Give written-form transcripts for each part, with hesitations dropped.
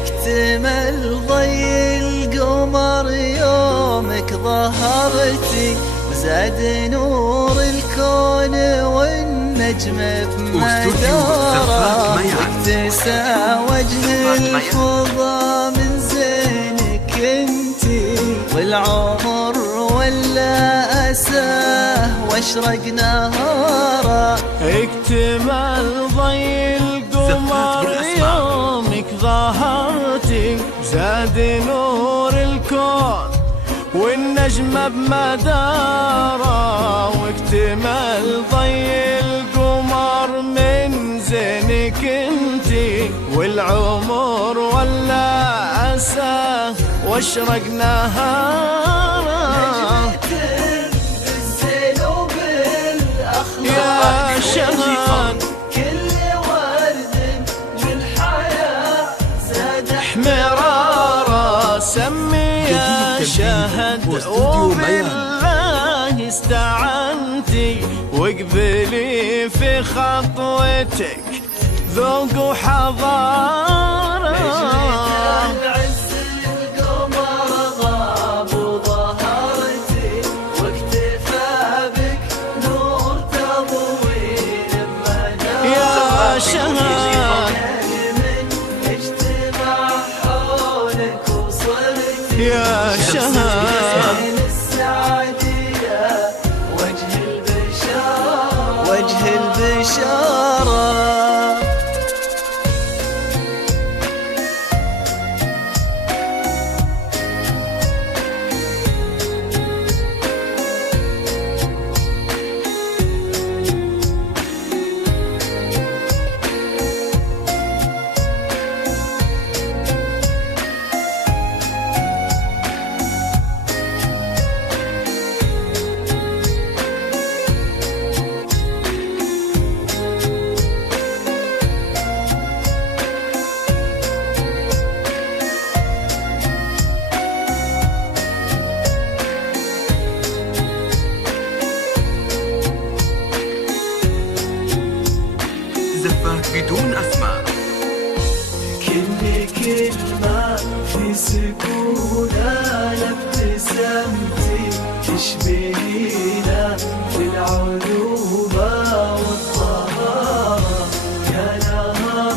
اكتمل ضي القمر يومك ظهرتي، وزاد نور الكون والنجم بمداره، واكتسى وجه الفضا من زينك انتي، والعمر ولا أساه واشرق نهاره. اكتمل ضي القمر يومك ظهرتي، زاد نور الكون والنجمة بمداره، واكتمل ضي القمر من زينك انتي، والعمر ولا أساه واشرق نهاره. يا شهد كل ورد للحياة زاد حمرارة، سمي يا شهد وبالله استعنتي، واقبلي في خطوتك ذوق وحضارة. يا شهد السعدية وجه البشارة، وجه البشارة. زفات بدون أسماء. كل كلمة في سكونة لابتسامتي، تشبهينا في العذوبة والطهارة. يا نهر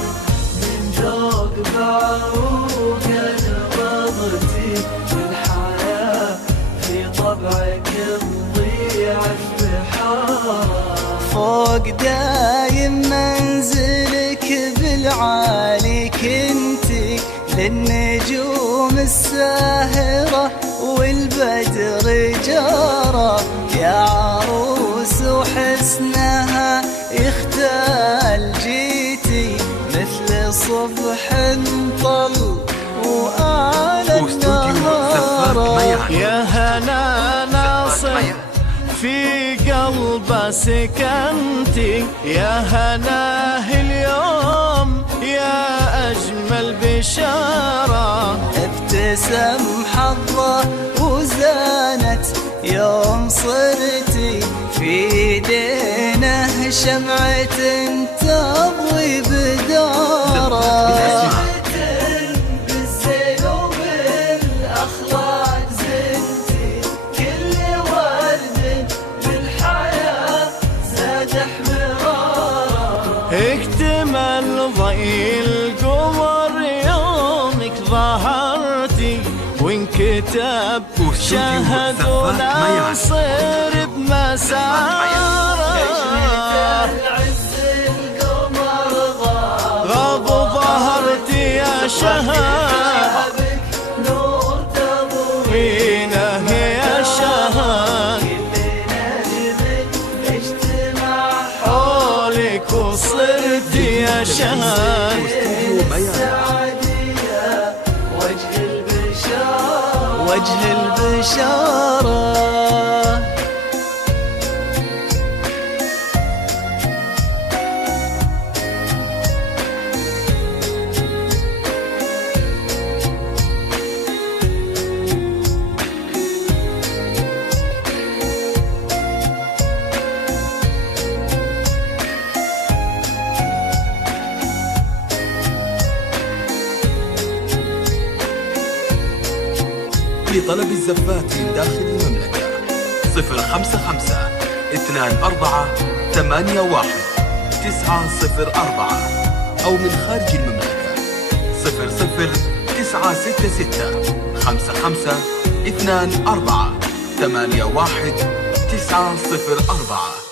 من ذوق بعروق نبضتي، للحياة في طبعك تضيع بحارة. فوق دايم منزلك بالعالي كنتي، للنجوم الساهرة والبدر جارة. يا عروس وحسنها يختال جيتي، مثل صبح طل وآل النهارة. يا هنا ناصر في قلبه سكنتي، يا هناه اليوم يا أجمل بشارة. ابتسم حظه وزانت يوم صرتي، في دينه شمعة تضوي بداره. اكتمل ضي القمر يومك ظهرتي، وانكتب شهد وناصر بمساره. غاب ظهرتي يا شهد، فينا يا شهد، حولك وصرت يا شهد. السعدية وجه البشارة، وجه البشارة. لطلب الزفات من داخل المملكة 055 24 81 904 أو من خارج المملكة 00966 55 24 81 904.